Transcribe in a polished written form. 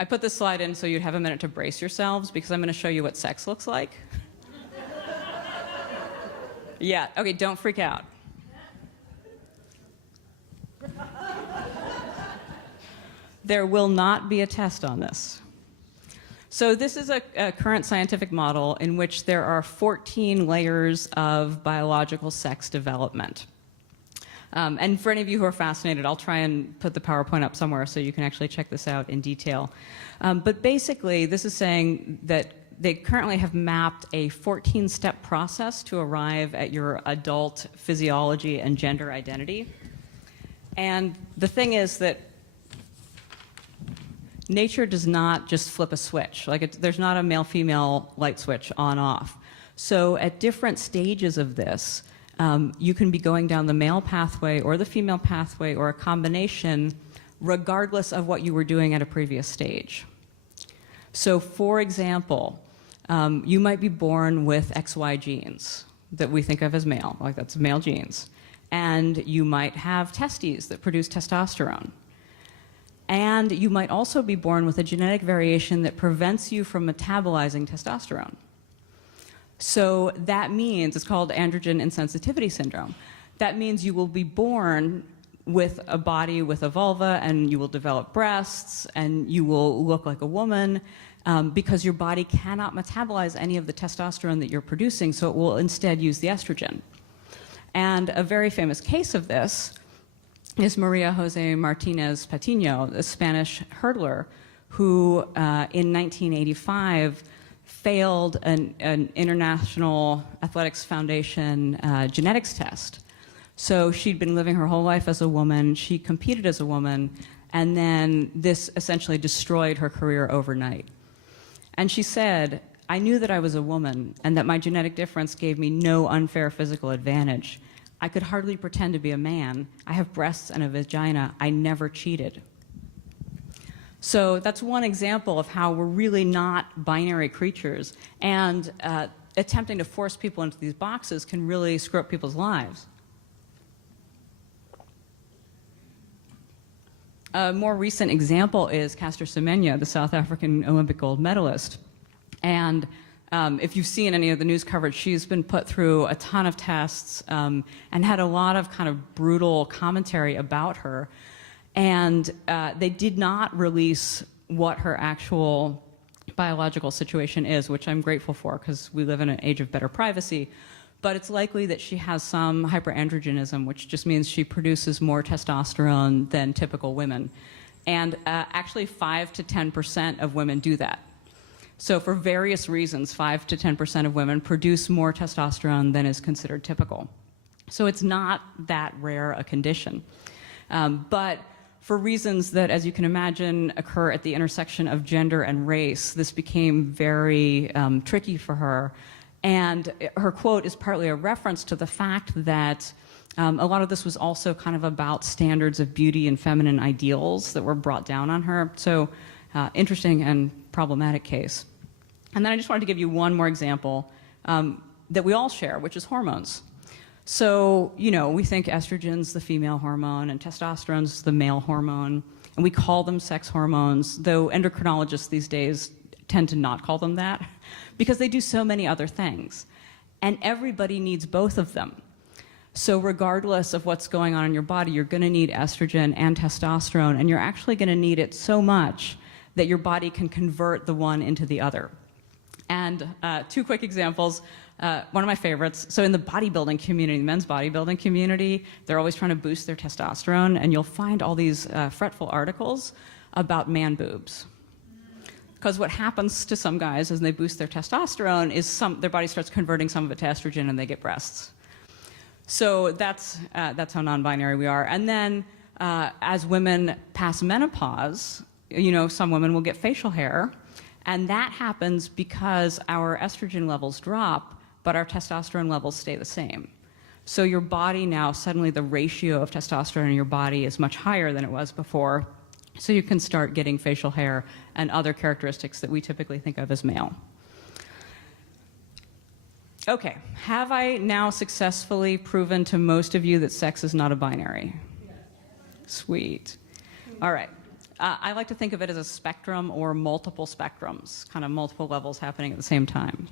I put this slide in so you'd have a minute to brace yourselves because I'm going to show you what sex looks like. Yeah, okay, don't freak out. There will not be a test on this. So this is a current scientific model in which there are 14 layers of biological sex development. And for any of you who are fascinated, I'll try and put the PowerPoint up somewhere so you can actually check this out in detail. But basically, this is saying that they currently have mapped a 14-step process to arrive at your adult physiology and gender identity. And the thing is that nature does not just flip a switch. Like there's not a male-female light switch on-off. So at different stages of this, you can be going down the male pathway or the female pathway or a combination regardless of what you were doing at a previous stage. So for example, you might be born with XY genes that we think of as male, like that's male genes. And you might have testes that produce testosterone. And you might also be born with a genetic variation that prevents you from metabolizing testosterone. So that means, it's called androgen insensitivity syndrome. That means you will be born with a body with a vulva and you will develop breasts and you will look like a woman because your body cannot metabolize any of the testosterone that you're producing, so it will instead use the estrogen. And a very famous case of this is Maria Jose Martinez Patino, a Spanish hurdler who in 1985 failed an International Athletics Foundation genetics test. So she'd been living her whole life as a woman, she competed as a woman, and then this essentially destroyed her career overnight. And she said, "I knew that I was a woman and that my genetic difference gave me no unfair physical advantage. I could hardly pretend to be a man. I have breasts and a vagina. I never cheated." So that's one example of how we're really not binary creatures, and attempting to force people into these boxes can really screw up people's lives. A more recent example is Caster Semenya, the South African Olympic gold medalist. And if you've seen any of the news coverage, she's been put through a ton of tests and had a lot of kind of brutal commentary about her. And they did not release what her actual biological situation is, which I'm grateful for because we live in an age of better privacy. But it's likely that she has some hyperandrogenism, which just means she produces more testosterone than typical women. And actually 5 to 10% of women do that. So for various reasons, 5 to 10% of women produce more testosterone than is considered typical. So it's not that rare a condition. But for reasons that, as you can imagine, occur at the intersection of gender and race, this became very tricky for her. And her quote is partly a reference to the fact that a lot of this was also kind of about standards of beauty and feminine ideals that were brought down on her. So interesting and problematic case. And then I just wanted to give you one more example that we all share, which is hormones. So, you know, we think estrogen's the female hormone and testosterone's the male hormone, and we call them sex hormones, though endocrinologists these days tend to not call them that because they do so many other things. And everybody needs both of them. So regardless of what's going on in your body, you're going to need estrogen and testosterone, and you're actually going to need it so much that your body can convert the one into the other. And two quick examples. One of my favorites, so in the bodybuilding community, the men's bodybuilding community, they're always trying to boost their testosterone, and you'll find all these fretful articles about man boobs. Because what happens to some guys as they boost their testosterone is their body starts converting some of it to estrogen and they get breasts. So that's how non-binary we are. And then as women pass menopause, you know, some women will get facial hair, and that happens because our estrogen levels drop, but our testosterone levels stay the same. So your body now, suddenly the ratio of testosterone in your body is much higher than it was before. So you can start getting facial hair and other characteristics that we typically think of as male. Okay, have I now successfully proven to most of you that sex is not a binary? Yes. Sweet. All right. I like to think of it as a spectrum or multiple spectrums, kind of multiple levels happening at the same time.